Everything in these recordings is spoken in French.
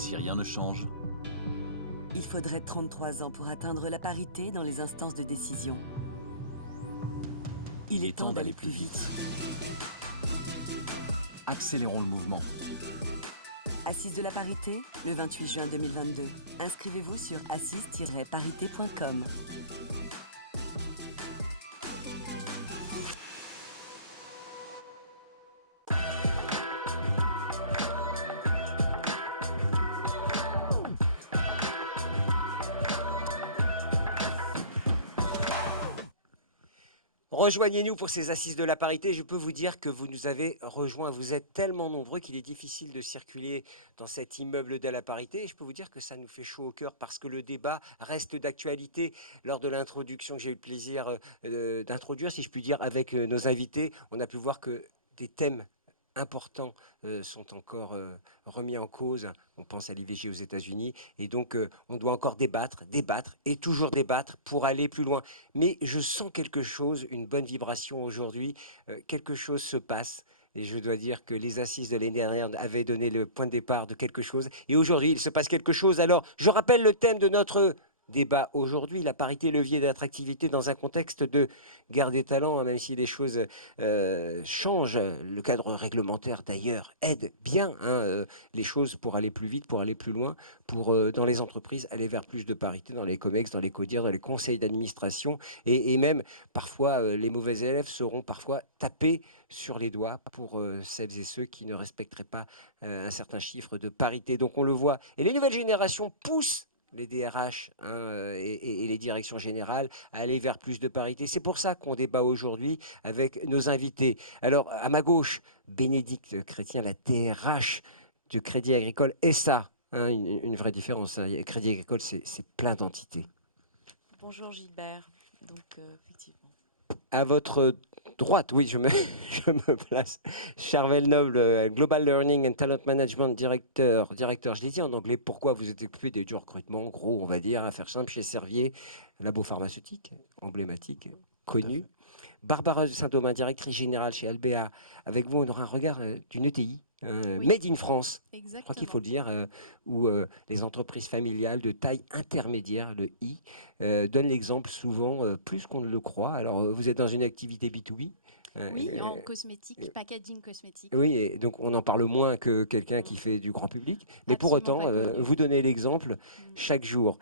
Si rien ne change, Il faudrait 33 ans pour atteindre la parité dans les instances de décision. Il est temps d'aller plus vite. accélérons le mouvement. Assises de la parité, le 28 juin 2022. Inscrivez-vous sur assise-parité.com. Rejoignez-nous pour ces assises de la parité. Je peux vous dire que vous nous avez rejoints. Vous êtes tellement nombreux qu'il est difficile de circuler dans cet immeuble de la parité. Et je peux vous dire que ça nous fait chaud au cœur parce que le débat reste d'actualité. Lors de l'introduction que j'ai eu le plaisir d'introduire, si je puis dire, avec nos invités, on a pu voir que des thèmes importants sont encore remis en cause. On pense à l'IVG aux États-Unis. Et donc, on doit encore débattre et toujours débattre pour aller plus loin. Mais je sens quelque chose, une bonne vibration aujourd'hui. Quelque chose se passe. Et je dois dire que les assises de l'année dernière avaient donné le point de départ de quelque chose. Et aujourd'hui, il se passe quelque chose. Alors, je rappelle le thème de notre débat aujourd'hui, la parité levier d'attractivité dans un contexte de guerre des talents, hein, même si les choses changent. Le cadre réglementaire, d'ailleurs, aide bien les choses pour aller plus vite, pour aller plus loin, pour, dans les entreprises, aller vers plus de parité, dans les COMEX, dans les CODIR, dans les conseils d'administration. Et même, parfois, les mauvais élèves seront parfois tapés sur les doigts pour celles et ceux qui ne respecteraient pas un certain chiffre de parité. Donc on le voit. Et les nouvelles générations poussent les DRH et les directions générales à aller vers plus de parité. C'est pour ça qu'on débat aujourd'hui avec nos invités. Alors, à ma gauche, Bénédicte Chrétien, la DRH du Crédit Agricole SA. Une vraie différence. Crédit Agricole, c'est plein d'entités. Bonjour Gilbert, donc effectivement. À votre droite, oui, je me, je me place. Charvel Noble, Global Learning and Talent Management Directeur. Je l'ai dit en anglais, pourquoi vous êtes occupé du recrutement, gros, on va dire, à faire simple, chez Servier, labo pharmaceutique, emblématique, connu. Barbara de Saint-Domingue, directrice générale chez Albéa. Avec vous, on aura un regard d'une ETI, Oui. Made in France. Exactement. Je crois qu'il faut le dire, où les entreprises familiales de taille intermédiaire, le I, donnent l'exemple souvent plus qu'on ne le croit. Alors, vous êtes dans une activité B2B. Oui, en cosmétique, packaging cosmétique. Oui, et donc on en parle moins que quelqu'un qui fait du grand public. Mais pour Absolument autant, pas connu. vous donnez l'exemple chaque jour.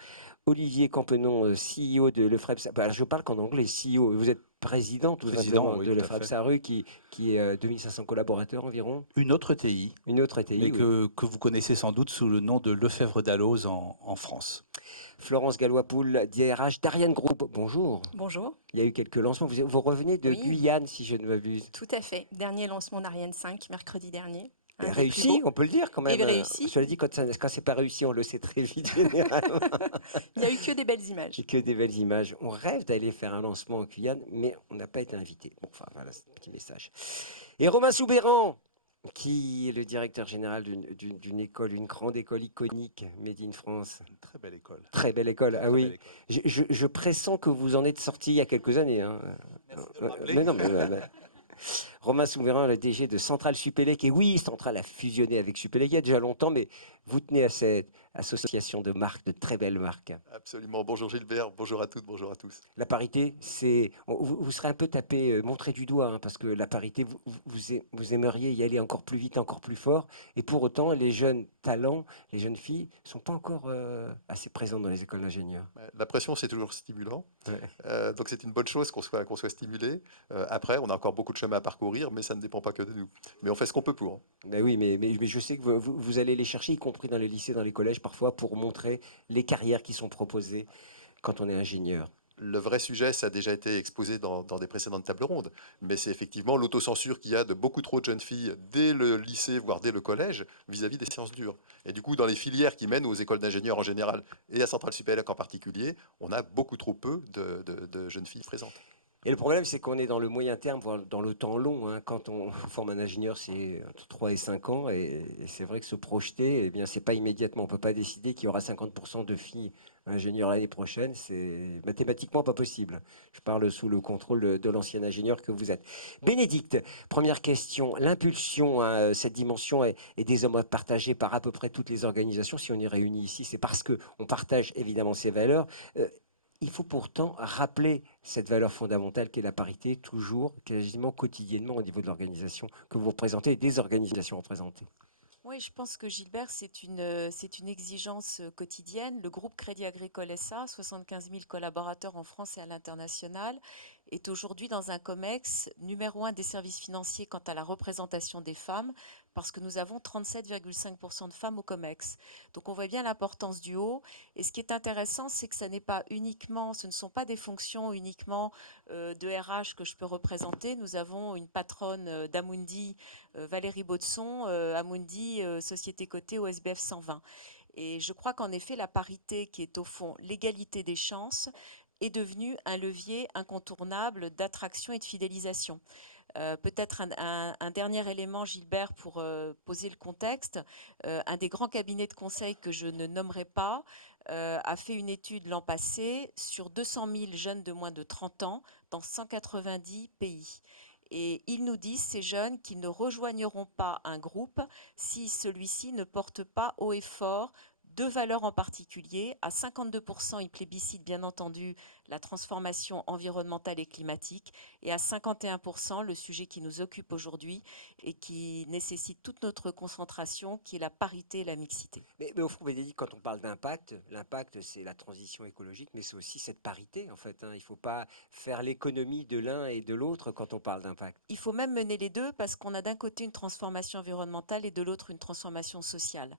Olivier Campenon, CEO de Lefebvre. Alors, je parle qu'en anglais, CEO. Vous êtes président, tout simplement, oui, de tout à Lefebvre fait. Sarru, qui est 2500 collaborateurs environ. Une autre ETI, Une autre ETI, mais oui. que vous connaissez sans doute sous le nom de Lefebvre Dalloz en France. Florence Gallois-Poul, DRH d'Ariane Group. Bonjour. Bonjour. Il y a eu quelques lancements. Vous revenez de Oui. Guyane, si je ne m'abuse. Tout à fait. Dernier lancement d'Ariane 5, mercredi dernier. Un des plus Réussi, beaux. on peut le dire quand même. Et réussi. Cela dit, quand c'est pas réussi, on le sait très vite généralement. Il n'y a eu que des belles images. Et que des belles images. On rêve d'aller faire un lancement en Guyane, mais on n'a pas été invité. Bon, enfin voilà, c'est un petit message. Et Romain Soubéran, qui est le directeur général d'une école, une grande école iconique, Made in France. Une très belle école. Très belle école, Très, ah très oui. belle école. Je pressens que vous en êtes sorti il y a quelques années. Hein. Merci de me rappeler. Mais non, mais Romain Souverain, le DG de Centrale Supélec. Et oui, Centrale a fusionné avec Supélec il y a déjà longtemps, mais vous tenez à cette association de marques, de très belles marques. Absolument. Bonjour Gilbert, bonjour à toutes, bonjour à tous. La parité, vous serez un peu tapé, montré du doigt, hein, parce que la parité, vous aimeriez y aller encore plus vite, encore plus fort. Et pour autant, les jeunes talents, les jeunes filles, ne sont pas encore assez présentes dans les écoles d'ingénieurs. La pression, c'est toujours stimulant. Ouais. Donc c'est une bonne chose qu'on soit stimulé. Après, on a encore beaucoup de chemin à parcourir, mais ça ne dépend pas que de nous. Mais on fait ce qu'on peut pour. Hein. Ben oui, mais je sais que vous allez les chercher, y compris dans les lycées, dans les collèges, parfois, pour montrer les carrières qui sont proposées quand on est ingénieur. Le vrai sujet, ça a déjà été exposé dans des précédentes tables rondes, mais c'est effectivement l'autocensure qu'il y a de beaucoup trop de jeunes filles dès le lycée, voire dès le collège, vis-à-vis des sciences dures. Et du coup, dans les filières qui mènent aux écoles d'ingénieurs en général, et à Centrale Supélec en particulier, on a beaucoup trop peu de jeunes filles présentes. Et le problème, c'est qu'on est dans le moyen terme, voire dans le temps long, hein. Quand on forme un ingénieur, c'est entre 3 et 5 ans. Et c'est vrai que se projeter, eh bien, c'est pas immédiatement. On peut pas décider qu'il y aura 50% de filles ingénieurs l'année prochaine. C'est mathématiquement pas possible. Je parle sous le contrôle de l'ancien ingénieur que vous êtes. Bénédicte, première question. L'impulsion, hein, cette dimension est désormais partagée par à peu près toutes les organisations. Si on est réunis ici, c'est parce qu'on partage évidemment ces valeurs. Euh, Il faut pourtant rappeler cette valeur fondamentale qu'est la parité, toujours, quasiment quotidiennement au niveau de l'organisation que vous représentez et des organisations représentées. Oui, je pense que Gilbert, c'est une exigence quotidienne. Le groupe Crédit Agricole SA, 75 000 collaborateurs en France et à l'international, est aujourd'hui dans un COMEX numéro un des services financiers quant à la représentation des femmes, parce que nous avons 37,5% de femmes au COMEX. Donc on voit bien l'importance du haut. Et ce qui est intéressant, c'est que ce ne sont pas des fonctions uniquement de RH que je peux représenter. Nous avons une patronne d'Amundi, Valérie Baudson, Amundi, société cotée au SBF 120. Et je crois qu'en effet, la parité, qui est au fond l'égalité des chances, est devenue un levier incontournable d'attraction et de fidélisation. Peut-être un dernier élément, Gilbert, pour poser le contexte. Un des grands cabinets de conseil que je ne nommerai pas a fait une étude l'an passé sur 200 000 jeunes de moins de 30 ans dans 190 pays. Et ils nous disent, ces jeunes, qu'ils ne rejoigneront pas un groupe si celui-ci ne porte pas haut et fort deux valeurs en particulier. À 52%, ils plébiscitent bien entendu la transformation environnementale et climatique. Et à 51%, le sujet qui nous occupe aujourd'hui et qui nécessite toute notre concentration, qui est la parité et la mixité. Mais au fond, Bénédicte, quand on parle d'impact, l'impact, c'est la transition écologique, mais c'est aussi cette parité, en fait, hein. Il ne faut pas faire l'économie de l'un et de l'autre quand on parle d'impact. Il faut même mener les deux parce qu'on a d'un côté une transformation environnementale et de l'autre une transformation sociale.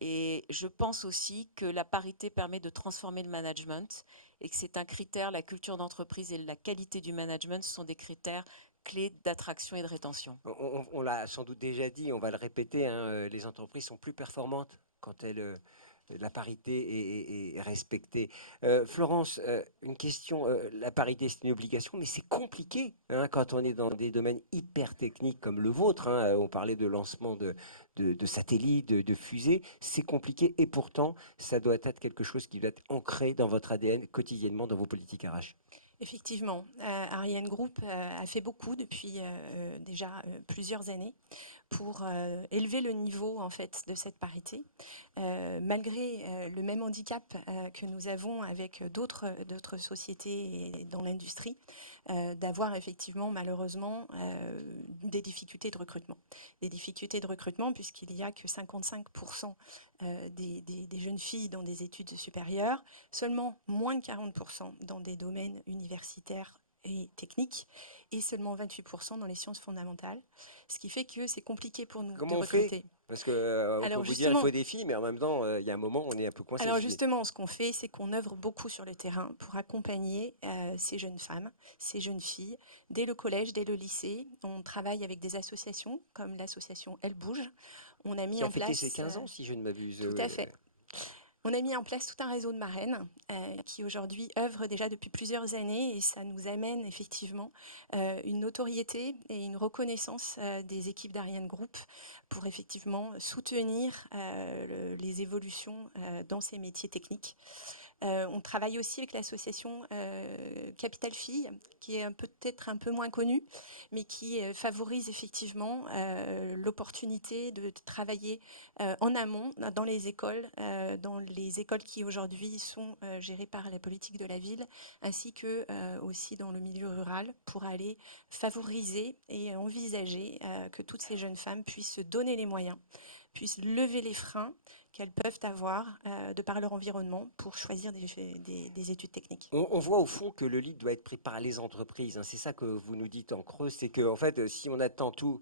Et je pense aussi que la parité permet de transformer le management et que c'est un critère, la culture d'entreprise et la qualité du management sont des critères clés d'attraction et de rétention. On l'a sans doute déjà dit, on va le répéter, hein, les entreprises sont plus performantes quand la parité est respectée. Florence, une question, la parité c'est une obligation, mais c'est compliqué, hein, quand on est dans des domaines hyper techniques comme le vôtre, hein. On parlait de lancement de satellites, de fusées, c'est compliqué et pourtant ça doit être quelque chose qui doit être ancré dans votre ADN quotidiennement dans vos politiques RH. Effectivement, Ariane Group a fait beaucoup depuis déjà plusieurs années pour élever le niveau en fait de cette parité, malgré le même handicap que nous avons avec d'autres sociétés et dans l'industrie, d'avoir effectivement malheureusement des difficultés de recrutement. Des difficultés de recrutement puisqu'il n'y a que 55% des jeunes filles dans des études supérieures, seulement moins de 40% dans des domaines universitaires et techniques, et seulement 28% dans les sciences fondamentales, ce qui fait que c'est compliqué pour nous de Comment on fait? recruter. Parce que on peut Alors vous dire il justement, faut des filles, mais en même temps, il y a un moment, on est un peu coincé. alors justement, ce qu'on fait, c'est qu'on œuvre beaucoup sur le terrain pour accompagner ces jeunes femmes, ces jeunes filles, dès le collège, dès le lycée. On travaille avec des associations comme l'association Elle Bouge. On a mis Qui a en fêté ses place, 15 ans, si je ne m'abuse. tout à fait, on a mis en place tout un réseau de marraines qui aujourd'hui œuvre déjà depuis plusieurs années et ça nous amène effectivement une notoriété et une reconnaissance des équipes d'Ariane Group pour effectivement soutenir les évolutions dans ces métiers techniques. On travaille aussi avec l'association Capital Filles, qui est peut-être un peu moins connue, mais qui favorise effectivement l'opportunité de travailler en amont dans les écoles qui aujourd'hui sont gérées par la politique de la ville, ainsi que aussi dans le milieu rural, pour aller favoriser et envisager que toutes ces jeunes femmes puissent se donner les moyens, puissent lever les freins qu'elles peuvent avoir de par leur environnement pour choisir des études techniques. On voit au fond que le lead doit être pris par les entreprises, hein. C'est ça que vous nous dites en creux, c'est que en fait, si on attend tout,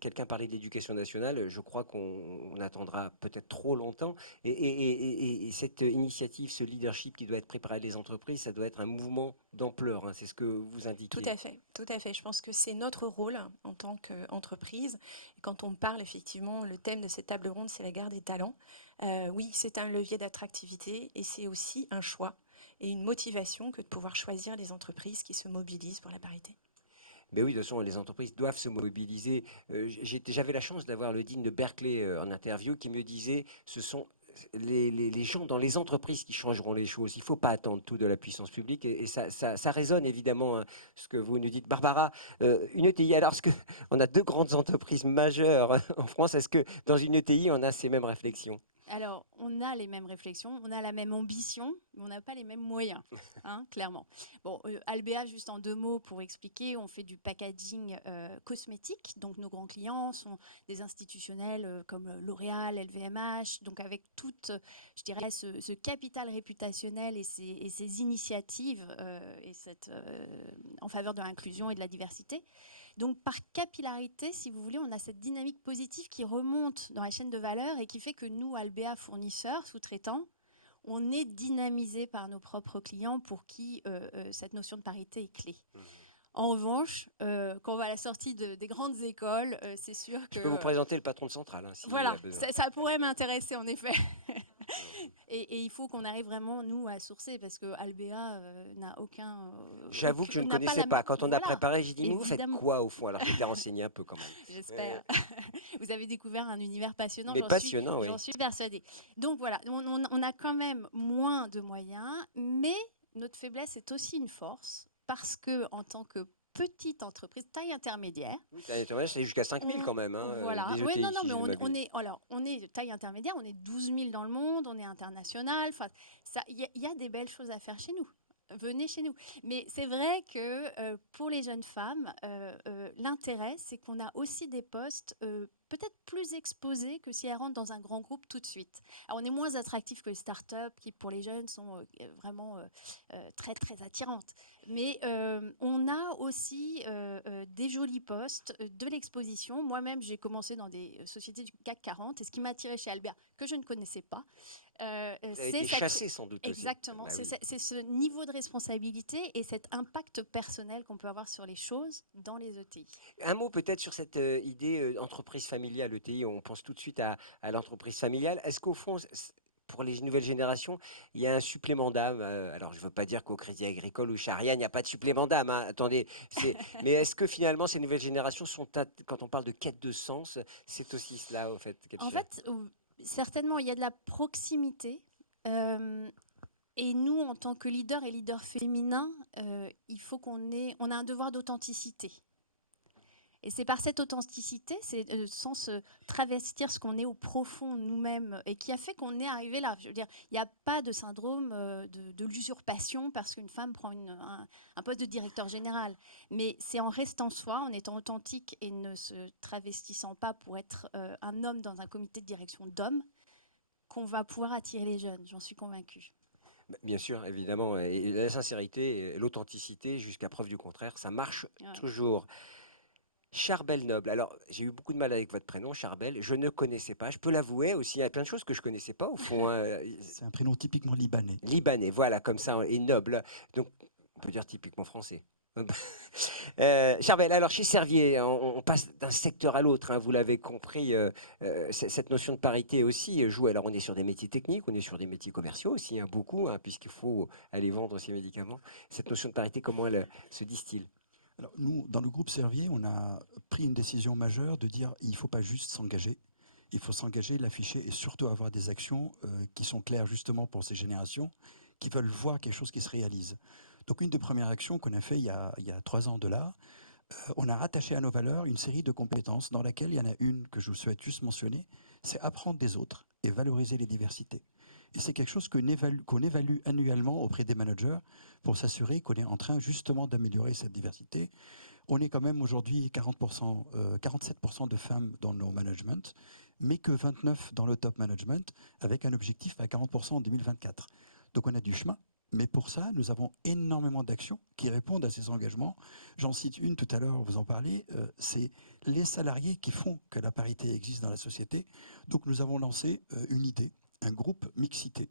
quelqu'un parlait de l'éducation nationale, je crois qu'on attendra peut-être trop longtemps. Et cette initiative, ce leadership qui doit être pris par les entreprises, ça doit être un mouvement d'ampleur, hein. C'est ce que vous indiquez. Tout à fait, tout à fait. Je pense que c'est notre rôle en tant qu'entreprise. Et quand on parle effectivement, le thème de cette table ronde, c'est la guerre des talents. Oui, c'est un levier d'attractivité et c'est aussi un choix. et une motivation que de pouvoir choisir les entreprises qui se mobilisent pour la parité. Mais oui, de toute façon, les entreprises doivent se mobiliser. J'avais la chance d'avoir le dean de Berkeley en interview qui me disait, ce sont les gens dans les entreprises qui changeront les choses. Il ne faut pas attendre tout de la puissance publique. Et ça résonne évidemment, hein, ce que vous nous dites. Barbara, une ETI, alors on a deux grandes entreprises majeures en France. Est-ce que dans une ETI, on a ces mêmes réflexions? Alors, on a les mêmes réflexions, on a la même ambition, mais on n'a pas les mêmes moyens, hein, clairement. Bon, Albéa, juste en 2 mots pour expliquer, on fait du packaging cosmétique. Donc, nos grands clients sont des institutionnels comme L'Oréal, LVMH, donc avec tout, je dirais, ce capital réputationnel et ces initiatives en faveur de l'inclusion et de la diversité. Donc, par capillarité, si vous voulez, on a cette dynamique positive qui remonte dans la chaîne de valeur et qui fait que nous, Albéa, fournisseurs, sous-traitants, on est dynamisé par nos propres clients pour qui cette notion de parité est clé. En revanche, quand on va à la sortie des grandes écoles, c'est sûr que... Je peux vous présenter le patron de Centrale. Hein, si voilà, ça pourrait m'intéresser en effet. Et il faut qu'on arrive vraiment, nous, à sourcer, parce que Albéa n'a aucun... J'avoue que je ne n'a connaissais pas. Quand on a préparé, j'ai dit, mais vous faites évidemment. quoi au fond? Alors, j'étais renseigné un peu quand même. J'espère. Vous avez découvert un univers passionnant, Mais passionnant, oui. j'en suis persuadée. Donc voilà, on a quand même moins de moyens, mais notre faiblesse est aussi une force, parce que en tant que petite entreprise, taille intermédiaire. Oui, c'est jusqu'à 5 000 quand même. Hein, voilà. des Oui, ETI, non, si mais je ne m'abuse. on est taille intermédiaire, on est 12 000 dans le monde, on est international. Enfin, il y a des belles choses à faire chez nous. Venez chez nous. Mais c'est vrai que pour les jeunes femmes, l'intérêt, c'est qu'on a aussi des postes peut-être plus exposés que si elles rentrent dans un grand groupe tout de suite. Alors, on est moins attractif que les startups qui, pour les jeunes, sont vraiment très, très attirantes. Mais on a aussi des jolis postes, de l'exposition. Moi-même, j'ai commencé dans des sociétés du CAC 40 et ce qui m'a attiré chez Albert, que je ne connaissais pas, Vous avez été chassé sans doute aussi. Exactement, Bah oui. c'est ce niveau de responsabilité et cet impact personnel qu'on peut avoir sur les choses dans les ETI. Un mot peut-être sur cette idée entreprise familiale, ETI, on pense tout de suite à l'entreprise familiale. Est-ce qu'au fond, pour les nouvelles générations, il y a un supplément d'âme? Alors, je ne veux pas dire qu'au Crédit Agricole ou chez Ariane, il n'y a pas de supplément d'âme, hein, attendez. Mais est-ce que finalement, ces nouvelles générations quand on parle de quête de sens, c'est aussi cela, au fait, qu'elles En cherchent? fait, certainement, il y a de la proximité. Et nous, en tant que leader et leader féminin, il faut on a un devoir d'authenticité. Et c'est par cette authenticité, c'est sans se travestir ce qu'on est au profond nous-mêmes et qui a fait qu'on est arrivé là. Je veux dire, il n'y a pas de syndrome de l'usurpation parce qu'une femme prend un poste de directeur général. Mais c'est en restant soi, en étant authentique et ne se travestissant pas pour être un homme dans un comité de direction d'hommes, qu'on va pouvoir attirer les jeunes, j'en suis convaincue. Bien sûr, évidemment. Et la sincérité, et l'authenticité, jusqu'à preuve du contraire, ça marche Ouais. toujours. Charbel Noble. Alors, j'ai eu beaucoup de mal avec votre prénom, Charbel. Je ne connaissais pas. Je peux l'avouer aussi. Il y a plein de choses que je ne connaissais pas au fond. Hein. C'est un prénom typiquement libanais. Libanais, voilà, comme ça, et noble. Donc, on peut dire typiquement français. Charbel, alors chez Servier, on passe d'un secteur à l'autre, hein, vous l'avez compris, cette notion de parité aussi joue. Alors on est sur des métiers techniques, on est sur des métiers commerciaux aussi, hein, beaucoup, hein, puisqu'il faut aller vendre ces médicaments. Cette notion de parité, comment elle se distille? Alors, nous, dans le groupe Servier, on a pris une décision majeure de dire il ne faut pas juste s'engager, il faut s'engager, l'afficher et surtout avoir des actions qui sont claires justement pour ces générations qui veulent voir quelque chose qui se réalise. Donc une des premières actions qu'on a fait il y a 3 ans de là, on a rattaché à nos valeurs une série de compétences dans laquelle il y en a une que je souhaite juste mentionner, c'est apprendre des autres et valoriser les diversités. Et c'est quelque chose qu'on évalue annuellement auprès des managers pour s'assurer qu'on est en train justement d'améliorer cette diversité. On est quand même aujourd'hui 47% de femmes dans nos managements, mais que 29% dans le top management, avec un objectif à 40% en 2024. Donc on a du chemin. Mais pour ça, nous avons énormément d'actions qui répondent à ces engagements. J'en cite une tout à l'heure, vous en parlez, c'est les salariés qui font que la parité existe dans la société. Donc nous avons lancé une idée, un groupe mixité.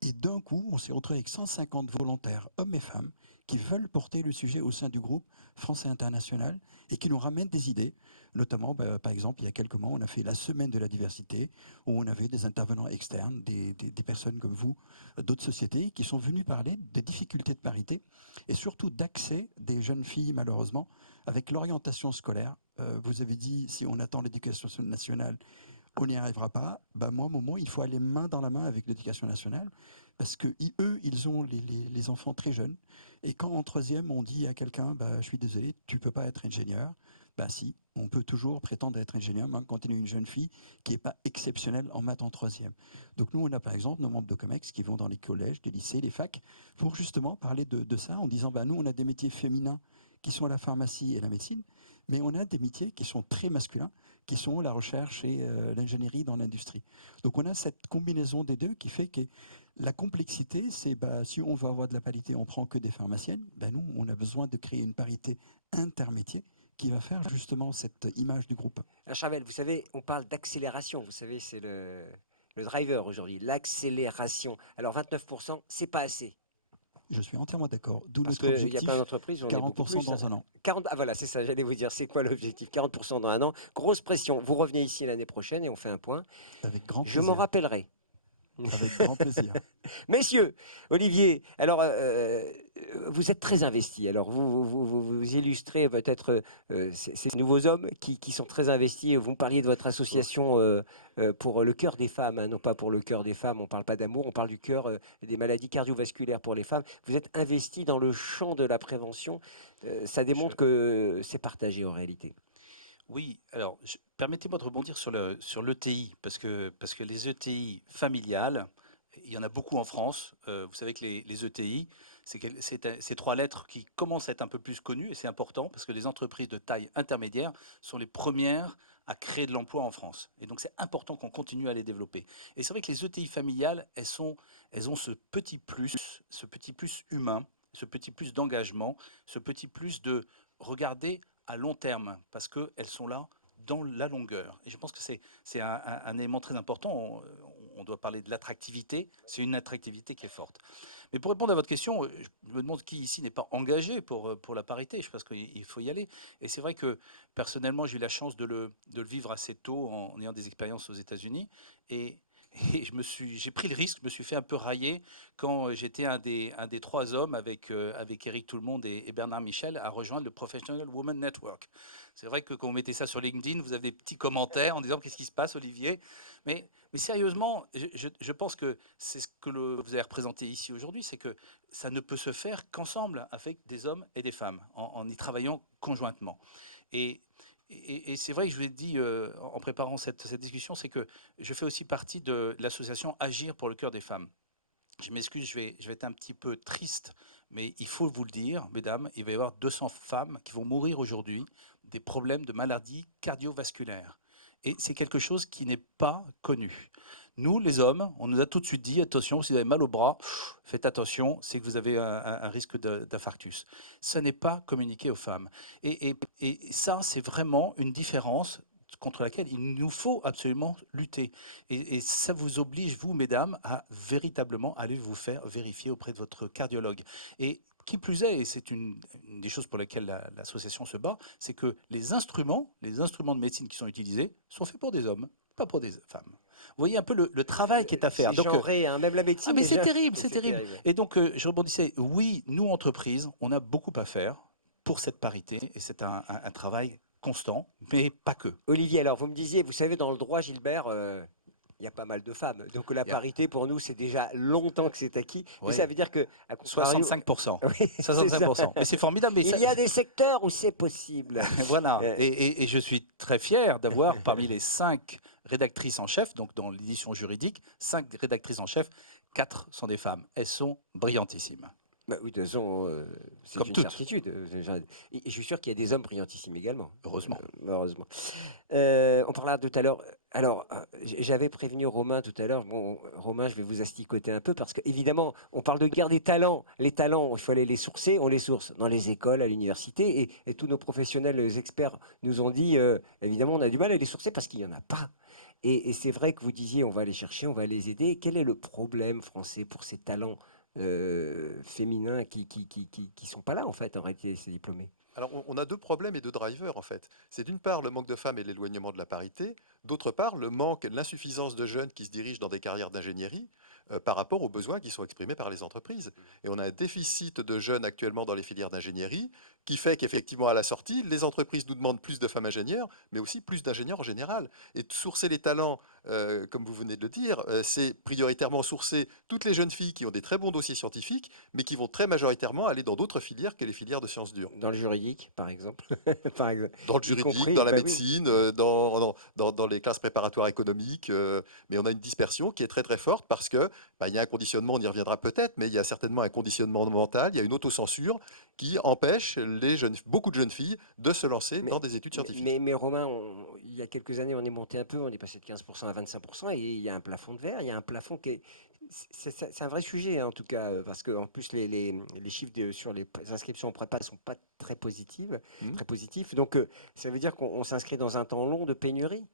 Et d'un coup, on s'est retrouvé avec 150 volontaires, hommes et femmes, qui veulent porter le sujet au sein du groupe français international et qui nous ramènent des idées. Notamment, par exemple, il y a quelques mois, on a fait la semaine de la diversité où on avait des intervenants externes, des personnes comme vous, d'autres sociétés qui sont venues parler des difficultés de parité et surtout d'accès des jeunes filles, malheureusement, avec l'orientation scolaire. Vous avez dit, si on attend l'éducation nationale, on n'y arrivera pas. Moi, à un moment, il faut aller main dans la main avec l'éducation nationale parce que eux, ils ont les enfants très jeunes. Et quand en troisième, on dit à quelqu'un, je suis désolé, tu ne peux pas être ingénieur, si, on peut toujours prétendre être ingénieur, même quand on est une jeune fille qui n'est pas exceptionnelle en maths en troisième. Donc nous, on a par exemple nos membres de COMEX qui vont dans les collèges, les lycées, les facs, pour justement parler de ça en disant, nous, on a des métiers féminins qui sont la pharmacie et la médecine, mais on a des métiers qui sont très masculins, qui sont la recherche et l'ingénierie dans l'industrie. Donc on a cette combinaison des deux qui fait que la complexité, c'est si on veut avoir de la parité, on prend que des pharmaciennes, nous, on a besoin de créer une parité intermétier qui va faire justement cette image du groupe. Chavel, vous savez, on parle d'accélération, vous savez, c'est le driver aujourd'hui, l'accélération. Alors 29%, c'est pas assez. Je suis entièrement d'accord. D'où Parce notre qu'il y a objectif, plein d'entreprises, on est beaucoup 40% plus. dans un an. 40, voilà, c'est ça, j'allais vous dire, c'est quoi l'objectif? 40% dans un an, grosse pression. Vous revenez ici l'année prochaine et on fait un point. Avec grand Je plaisir. m'en rappellerai. Avec grand plaisir. Messieurs, Olivier, alors vous êtes très investi. Alors vous illustrez peut-être ces nouveaux hommes qui sont très investis. Vous me parliez de votre association pour le cœur des femmes, non pas pour le cœur des femmes, on ne parle pas d'amour, on parle du cœur des maladies cardiovasculaires pour les femmes. Vous êtes investi dans le champ de la prévention. Ça démontre que c'est partagé en réalité. Oui, alors permettez-moi de rebondir sur l'ETI, parce que les ETI familiales, il y en a beaucoup en France. Vous savez que les ETI, c'est 3 lettres qui commencent à être un peu plus connues, et c'est important, parce que les entreprises de taille intermédiaire sont les premières à créer de l'emploi en France. Et donc c'est important qu'on continue à les développer. Et c'est vrai que les ETI familiales, elles ont ce petit plus humain, ce petit plus d'engagement, ce petit plus de regarder à long terme, parce qu'elles sont là dans la longueur. Et je pense que c'est un élément très important. On doit parler de l'attractivité. C'est une attractivité qui est forte. Mais pour répondre à votre question, je me demande qui ici n'est pas engagé pour la parité. Je pense qu'il faut y aller. Et c'est vrai que personnellement, j'ai eu la chance de le vivre assez tôt en ayant des expériences aux États-Unis. Et j'ai pris le risque, je me suis fait un peu railler quand j'étais un des 3 hommes avec Eric Tout-le-Monde et Bernard Michel à rejoindre le Professional Women Network. C'est vrai que quand vous mettez ça sur LinkedIn, vous avez des petits commentaires en disant qu'est-ce qui se passe, Olivier. Mais sérieusement, je pense que c'est ce que vous avez représenté ici aujourd'hui, c'est que ça ne peut se faire qu'ensemble avec des hommes et des femmes, en y travaillant conjointement. Et c'est vrai que je vous ai dit en préparant cette discussion, c'est que je fais aussi partie de l'association Agir pour le cœur des femmes. Je m'excuse, je vais être un petit peu triste, mais il faut vous le dire, mesdames, il va y avoir 200 femmes qui vont mourir aujourd'hui des problèmes de maladies cardiovasculaires. Et c'est quelque chose qui n'est pas connu. Nous, les hommes, on nous a tout de suite dit, attention, si vous avez mal au bras, faites attention, c'est que vous avez un risque d'infarctus. Ce n'est pas communiqué aux femmes. Et ça, c'est vraiment une différence contre laquelle il nous faut absolument lutter. Et ça vous oblige, vous, mesdames, à véritablement aller vous faire vérifier auprès de votre cardiologue. Et qui plus est, et c'est une des choses pour lesquelles l'association se bat, c'est que les instruments de médecine qui sont utilisés sont faits pour des hommes, pas pour des femmes. Vous voyez un peu le travail qui est à faire. C'est genré, hein, même la médecine. Mais c'est déjà, terrible, c'est terrible. Et donc, je rebondissais, oui, nous, entreprises, on a beaucoup à faire pour cette parité, et c'est un travail constant, mais pas que. Olivier, alors vous me disiez, vous savez, dans le droit, Gilbert, il y a pas mal de femmes. Donc la parité, pour nous, c'est déjà longtemps que c'est acquis. Mais ça veut dire que... À 65%. Oui, 65%. Mais c'est formidable. Mais il y a des secteurs où c'est possible. Voilà. Et je suis très fier d'avoir parmi les 5 rédactrices en chef, donc dans l'édition juridique, 5 rédactrices en chef, 4 sont des femmes. Elles sont brillantissimes. Oui, de toute façon, c'est une certitude. Et je suis sûr qu'il y a des hommes brillantissimes également. Heureusement. Heureusement. On parlera tout à l'heure. Alors, j'avais prévenu Romain tout à l'heure. Bon, Romain, je vais vous asticoter un peu parce qu'évidemment, on parle de guerre des talents. Les talents, il faut aller les sourcer. On les source dans les écoles, à l'université. Et tous nos professionnels, les experts nous ont dit, évidemment, on a du mal à les sourcer parce qu'il n'y en a pas. Et c'est vrai que vous disiez, on va les chercher, on va les aider. Quel est le problème français pour ces talents féminins qui sont pas là, en fait, en réalité, ces diplômés. Alors, on a deux problèmes et deux drivers, en fait. C'est d'une part le manque de femmes et l'éloignement de la parité, d'autre part le manque, l'insuffisance de jeunes qui se dirigent dans des carrières d'ingénierie par rapport aux besoins qui sont exprimés par les entreprises. Et on a un déficit de jeunes actuellement dans les filières d'ingénierie qui fait qu'effectivement, à la sortie, les entreprises nous demandent plus de femmes ingénieurs, mais aussi plus d'ingénieurs en général. Et de sourcer les talents, comme vous venez de le dire, c'est prioritairement sourcer toutes les jeunes filles qui ont des très bons dossiers scientifiques, mais qui vont très majoritairement aller dans d'autres filières que les filières de sciences dures. Dans le juridique, par exemple. Par exemple. Dans le Y juridique, compris, dans la bah oui. médecine, dans les classes préparatoires économiques, mais on a une dispersion qui est très très forte parce que il y a un conditionnement, on y reviendra peut-être, mais il y a certainement un conditionnement mental, il y a une autocensure qui empêche beaucoup de jeunes filles de se lancer Mais, dans des études scientifiques. mais Romain, il y a quelques années, on est monté un peu, on est passé de 15% à 25%, et il y a un plafond de verre, il y a un plafond qui est... C'est un vrai sujet, hein, en tout cas, parce qu'en plus, les chiffres sur les inscriptions en prépa ne sont pas très Mhm. positifs. Donc, ça veut dire qu'on s'inscrit dans un temps long de pénurie.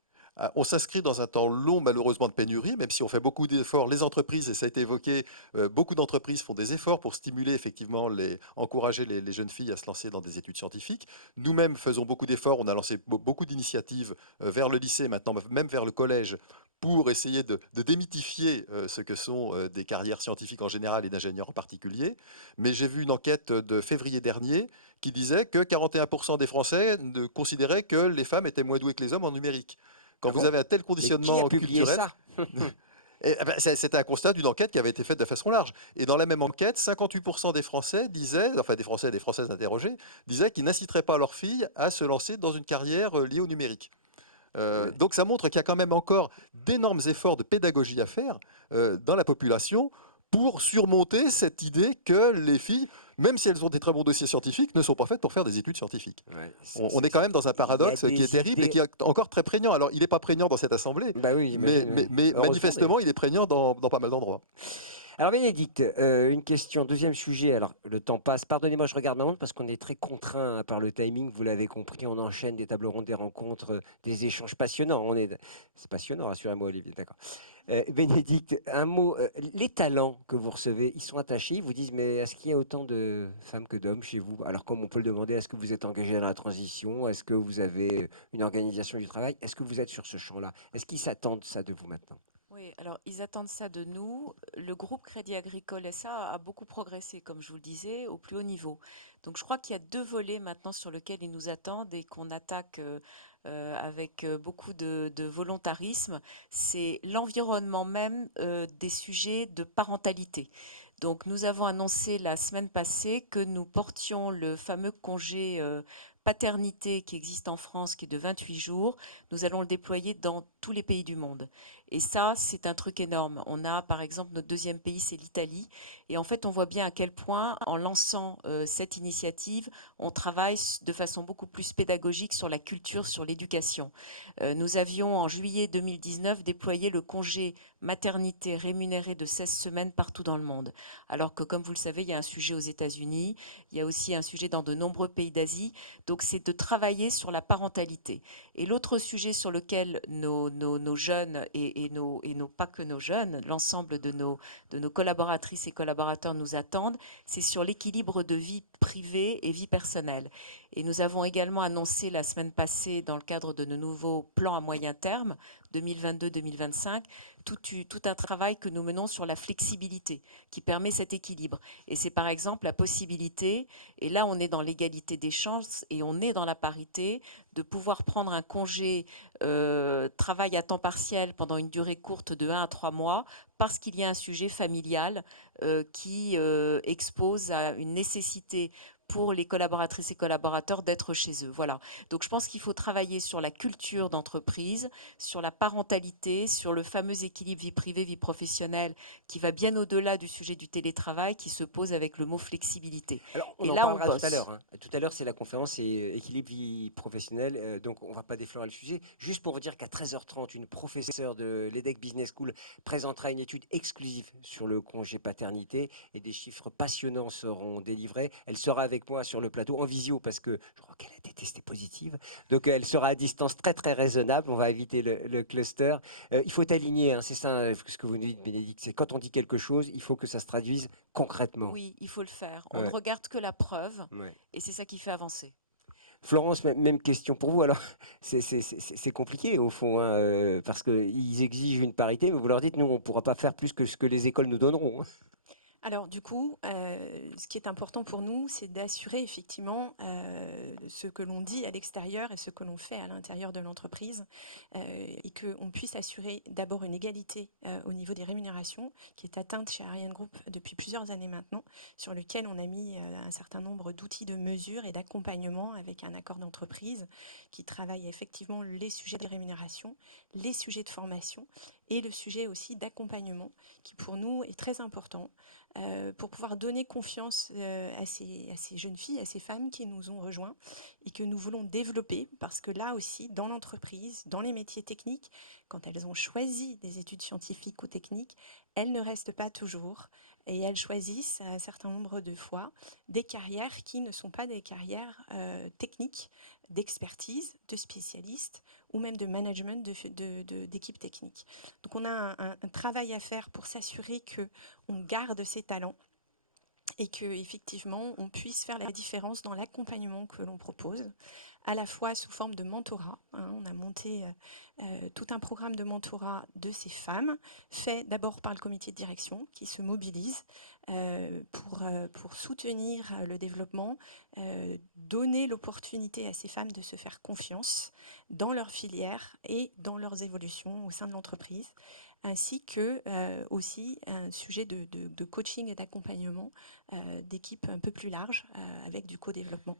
On s'inscrit dans un temps long, malheureusement, de pénurie, même si on fait beaucoup d'efforts. Les entreprises, et ça a été évoqué, beaucoup d'entreprises font des efforts pour stimuler, effectivement, encourager les jeunes filles à se lancer dans des études scientifiques. Nous-mêmes faisons beaucoup d'efforts. On a lancé beaucoup d'initiatives vers le lycée, maintenant même vers le collège, pour essayer de démythifier ce que sont des carrières scientifiques en général et d'ingénieurs en particulier. Mais j'ai vu une enquête de février dernier qui disait que 41% des Français considéraient que les femmes étaient moins douées que les hommes en numérique. Quand Ah vous bon? avez un tel Mais qui a conditionnement publié culturel, ça? c'était un constat d'une enquête qui avait été faite de façon large. Et dans la même enquête, 58% des Français disaient, enfin des Français et des Françaises interrogées, disaient qu'ils n'inciteraient pas leurs filles à se lancer dans une carrière liée au numérique. Ouais. Donc ça montre qu'il y a quand même encore d'énormes efforts de pédagogie à faire dans la population pour surmonter cette idée que les filles, même si elles ont des très bons dossiers scientifiques, ne sont pas faites pour faire des études scientifiques. Ouais, On est quand même dans un il y a paradoxe qui est des terrible et idées. qui est encore très prégnant. Alors, il n'est pas prégnant dans cette assemblée, Bah oui, j'imagine, oui. mais Heureusement, manifestement, il est prégnant dans pas mal d'endroits. Alors Bénédicte, une question, deuxième sujet. Alors le temps passe, pardonnez-moi, je regarde ma montre parce qu'on est très contraint par le timing, vous l'avez compris, on enchaîne des tables rondes, des rencontres, des échanges passionnants. C'est passionnant, rassurez-moi Olivier, d'accord. Bénédicte, un mot, les talents que vous recevez, ils sont attachés, ils vous disent mais est-ce qu'il y a autant de femmes que d'hommes chez vous? Alors comme on peut le demander, est-ce que vous êtes engagé dans la transition? Est-ce que vous avez une organisation du travail? Est-ce que vous êtes sur ce champ-là? Est-ce qu'ils s'attendent ça de vous maintenant? Oui, alors ils attendent ça de nous. Le groupe Crédit Agricole SA a beaucoup progressé, comme je vous le disais, au plus haut niveau. Donc je crois qu'il y a deux volets maintenant sur lesquels ils nous attendent et qu'on attaque avec beaucoup de volontarisme. C'est l'environnement même des sujets de parentalité. Donc nous avons annoncé la semaine passée que nous portions le fameux congé paternité qui existe en France, qui est de 28 jours. Nous allons le déployer dans tous les pays du monde. Et ça, c'est un truc énorme. On a, par exemple, notre deuxième pays, c'est l'Italie. Et en fait, on voit bien à quel point, en lançant cette initiative, on travaille de façon beaucoup plus pédagogique sur la culture, sur l'éducation. Nous avions, en juillet 2019, déployé le congé maternité rémunéré de 16 semaines partout dans le monde. Alors que, comme vous le savez, il y a un sujet aux États-Unis, il y a aussi un sujet dans de nombreux pays d'Asie. Donc, c'est de travailler sur la parentalité. Et l'autre sujet sur lequel nos jeunes et pas que nos jeunes, l'ensemble de nos collaboratrices et collaborateurs nous attendent, c'est sur l'équilibre de vie privée et vie personnelle. Et nous avons également annoncé la semaine passée, dans le cadre de nos nouveaux plans à moyen terme, 2022-2025, tout un travail que nous menons sur la flexibilité qui permet cet équilibre. Et c'est par exemple la possibilité, et là on est dans l'égalité des chances et on est dans la parité, de pouvoir prendre un congé travail à temps partiel pendant une durée courte de 1 à 3 mois parce qu'il y a un sujet familial qui expose à une nécessité pour les collaboratrices et collaborateurs d'être chez eux. Voilà. Donc je pense qu'il faut travailler sur la culture d'entreprise, sur la parentalité, sur le fameux équilibre vie privée, vie professionnelle qui va bien au-delà du sujet du télétravail qui se pose avec le mot flexibilité. Alors, on Et en là, on parlera tout à bosse. l'heure, hein. Tout à l'heure, c'est la conférence équilibre vie professionnelle. Donc, on ne va pas déflorer le sujet. Juste pour vous dire qu'à 13h30, une professeure de l'EDEC Business School présentera une étude exclusive sur le congé paternité et des chiffres passionnants seront délivrés. Elle sera avec avec moi sur le plateau en visio parce que je crois qu'elle a été testée positive. Donc elle sera à distance très très raisonnable. On va éviter le cluster. Il faut être aligné, hein, c'est ça ce que vous nous dites, Bénédicte. C'est quand on dit quelque chose, il faut que ça se traduise concrètement. Oui, il faut le faire. On ne Ouais, regarde que la preuve ouais. et c'est ça qui fait avancer. Florence, même question pour vous. Alors, c'est compliqué au fond, hein, parce qu'ils exigent une parité, mais vous leur dites, nous, on ne pourra pas faire plus que ce que les écoles nous donneront, hein. Alors du coup, ce qui est important pour nous, c'est d'assurer effectivement ce que l'on dit à l'extérieur et ce que l'on fait à l'intérieur de l'entreprise, et qu'on puisse assurer d'abord une égalité au niveau des rémunérations qui est atteinte chez Ariane Group depuis plusieurs années maintenant, sur lequel on a mis un certain nombre d'outils de mesure et d'accompagnement avec un accord d'entreprise qui travaille effectivement les sujets de rémunération, les sujets de formation et le sujet aussi d'accompagnement qui pour nous est très important pour pouvoir donner confiance à ces jeunes filles, à ces femmes qui nous ont rejoints et que nous voulons développer parce que là aussi, dans l'entreprise, dans les métiers techniques, quand elles ont choisi des études scientifiques ou techniques, elles ne restent pas toujours et elles choisissent un certain nombre de fois des carrières qui ne sont pas des carrières techniques, d'expertise, de spécialistes ou même de management d'équipes techniques. Donc on a un travail à faire pour s'assurer que on garde ses talents et que effectivement on puisse faire la différence dans l'accompagnement que l'on propose, à la fois sous forme de mentorat, hein. On a monté tout un programme de mentorat de ces femmes, fait d'abord par le comité de direction qui se mobilise pour soutenir le développement, donner l'opportunité à ces femmes de se faire confiance dans leur filière et dans leurs évolutions au sein de l'entreprise, ainsi que aussi un sujet de coaching et d'accompagnement d'équipes un peu plus larges avec du co-développement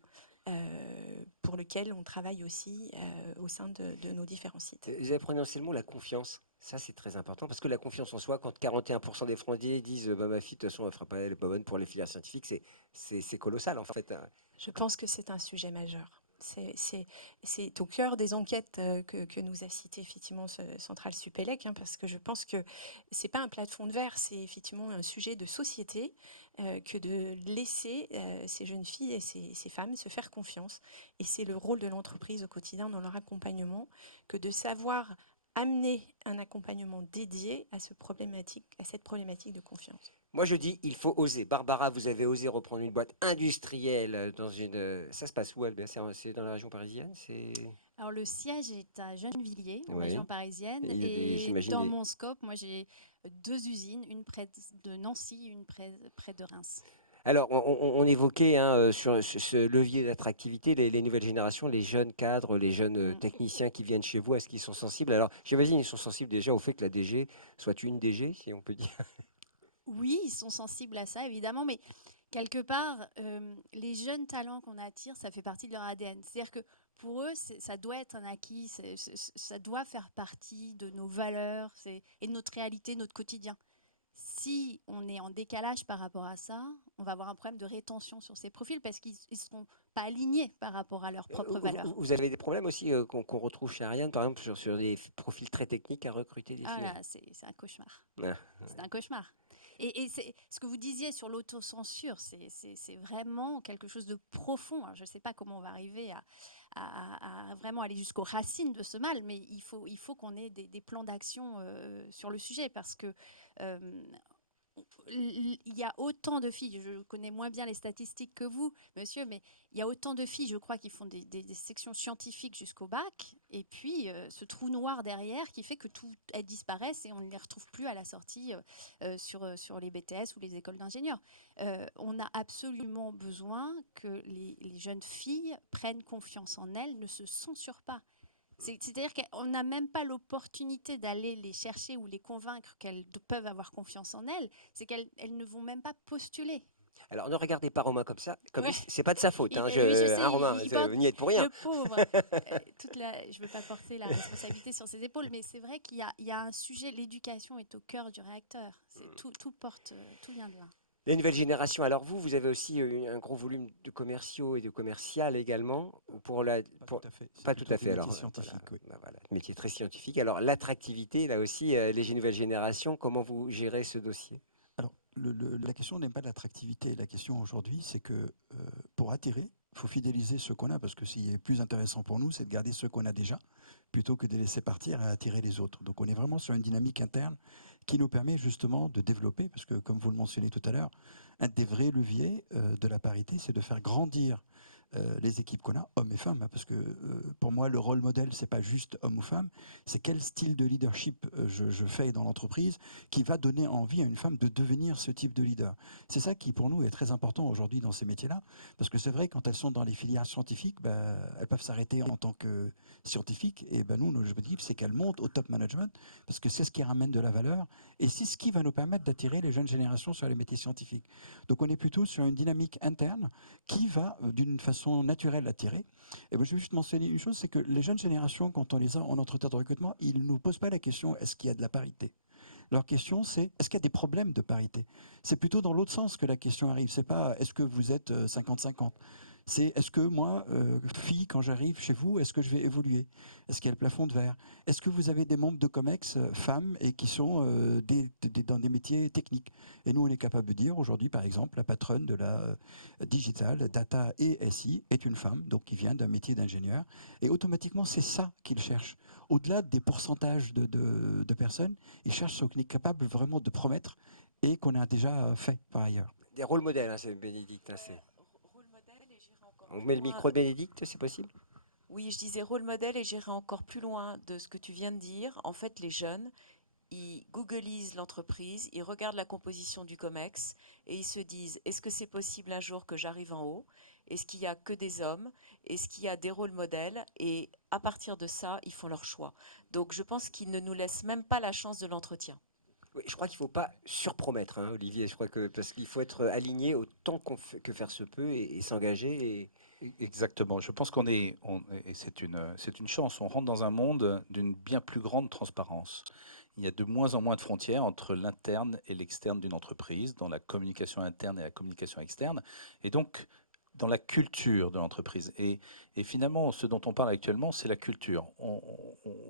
pour lequel on travaille aussi au sein de nos différents sites. Vous avez prononcé le mot la confiance. Ça, c'est très important parce que la confiance en soi, quand 41% des Français disent bah, ma fille, de toute façon, elle n'est pas bonne pour les filières scientifiques, c'est colossal en fait, hein. Je pense que c'est un sujet majeur. C'est au cœur des enquêtes que nous a cité effectivement Centrale Supélec, hein, parce que je pense que c'est pas un plafond de verre, c'est effectivement un sujet de société que de laisser ces jeunes filles et ces femmes se faire confiance. Et c'est le rôle de l'entreprise au quotidien dans leur accompagnement que de savoir amener un accompagnement dédié à cette problématique de confiance. Moi, je dis, il faut oser. Barbara, vous avez osé reprendre une boîte industrielle dans une. Ça se passe où, Albert? C'est dans la région parisienne? Alors le siège est à Gennevilliers, en Oui. région parisienne, Et et j'imagine dans les- mon scope, moi j'ai 2 usines, une près de Nancy, une près de Reims. Alors, on évoquait hein, sur ce levier d'attractivité les nouvelles générations, les jeunes cadres, les jeunes Mm. techniciens qui viennent chez vous. Est-ce qu'ils sont sensibles? Alors, j'imagine ils sont sensibles déjà au fait que la DG soit une DG, si on peut dire. Oui, ils sont sensibles à ça, évidemment, mais quelque part, les jeunes talents qu'on attire, ça fait partie de leur ADN. C'est-à-dire que pour eux, ça doit être un acquis, ça doit faire partie de nos valeurs et de notre réalité, notre quotidien. Si on est en décalage par rapport à ça, on va avoir un problème de rétention sur ces profils parce qu'ils ne seront pas alignés par rapport à leurs propres valeurs. Vous avez des problèmes aussi qu'on retrouve chez Ariane, par exemple, sur des profils très techniques à recruter des Ah filles? là, c'est un cauchemar. Ah, C'est un cauchemar. Et ce que vous disiez sur l'autocensure, c'est vraiment quelque chose de profond. Alors, je ne sais pas comment on va arriver à vraiment aller jusqu'aux racines de ce mal, mais il faut qu'on ait des plans d'action sur le sujet parce que il y a autant de filles, je connais moins bien les statistiques que vous, monsieur, mais il y a autant de filles, je crois, qui font des sections scientifiques jusqu'au bac, et puis ce trou noir derrière qui fait que tout elles disparaissent et on ne les retrouve plus à la sortie sur les BTS ou les écoles d'ingénieurs. On a absolument besoin que les jeunes filles prennent confiance en elles, ne se censurent pas. C'est-à-dire qu'on n'a même pas l'opportunité d'aller les chercher ou les convaincre qu'elles peuvent avoir confiance en elles. C'est qu'elles ne vont même pas postuler. Alors, ne regardez pas Romain comme ça. Ouais. C'est pas de sa faute. Hein, Oui, je sais, hein, Romain, il porte vous n'y êtes pour rien. le pauvre. Je ne veux pas porter la responsabilité sur ses épaules, mais c'est vrai qu'il y a un sujet, l'éducation est au cœur du réacteur. Tout vient de là. Les nouvelles générations, alors vous avez aussi un gros volume de commerciaux et de commercial également pour la. Pas pour- tout à fait. C'est Pas tout plutôt à fait. des Alors, métiers scientifiques, oui. voilà, métier très scientifique. Alors, l'attractivité, là aussi, les nouvelles générations, comment vous gérez ce dossier? Alors, La question n'est pas l'attractivité. La question aujourd'hui, c'est que pour attirer, il faut fidéliser ceux qu'on a, parce que ce qui est plus intéressant pour nous, c'est de garder ceux qu'on a déjà, plutôt que de les laisser partir et attirer les autres. Donc on est vraiment sur une dynamique interne qui nous permet justement de développer, parce que comme vous le mentionnez tout à l'heure, un des vrais leviers de la parité, c'est de faire grandir les équipes qu'on a, hommes et femmes, hein, parce que pour moi, le rôle modèle, c'est pas juste homme ou femme, c'est quel style de leadership je fais dans l'entreprise qui va donner envie à une femme de devenir ce type de leader. C'est ça qui, pour nous, est très important aujourd'hui dans ces métiers-là, parce que c'est vrai, quand elles sont dans les filières scientifiques, elles peuvent s'arrêter en tant que scientifiques, et nous, notre objectif, c'est qu'elles montent au top management, parce que c'est ce qui ramène de la valeur, et c'est ce qui va nous permettre d'attirer les jeunes générations sur les métiers scientifiques. Donc on est plutôt sur une dynamique interne qui va, d'une façon naturelle, attirer. Et je vais juste mentionner une chose, c'est que les jeunes générations, quand on les a en entretien de recrutement, ils ne nous posent pas la question, est-ce qu'il y a de la parité ? Leur question, c'est est-ce qu'il y a des problèmes de parité? C'est plutôt dans l'autre sens que la question arrive. C'est pas est-ce que vous êtes 50-50? C'est est-ce que moi, fille, quand j'arrive chez vous, est-ce que je vais évoluer? Est-ce qu'il y a le plafond de verre? Est-ce que vous avez des membres de COMEX, femmes, et qui sont dans des métiers techniques? Et nous, on est capable de dire aujourd'hui, par exemple, la patronne de la digital, data et SI est une femme, donc qui vient d'un métier d'ingénieur. Et automatiquement, c'est ça qu'ils cherchent. Au-delà des pourcentages de personnes, ils cherchent ce qu'on est capable vraiment de promettre et qu'on a déjà fait par ailleurs. Des rôles modèles, hein, c'est Bénédicte. Hein, Rôle modèle et j'irai encore on plus met le loin. micro de Bénédicte, c'est possible? Oui, je disais rôle modèle et j'irai encore plus loin de ce que tu viens de dire. En fait, les jeunes, ils googlisent l'entreprise, ils regardent la composition du COMEX et ils se disent, est-ce que c'est possible un jour que j'arrive en haut? Est-ce qu'il y a que des hommes? Est-ce qu'il y a des rôles modèles? Et à partir de ça, ils font leur choix. Donc je pense qu'ils ne nous laissent même pas la chance de l'entretien. Oui, je crois qu'il ne faut pas surpromettre, hein, Olivier. Je crois que parce qu'il faut être aligné autant que faire se peut et s'engager. Exactement. Je pense et c'est une chance. On rentre dans un monde d'une bien plus grande transparence. Il y a de moins en moins de frontières entre l'interne et l'externe d'une entreprise, dans la communication interne et la communication externe, et donc dans la culture de l'entreprise. Et finalement, ce dont on parle actuellement, c'est la culture.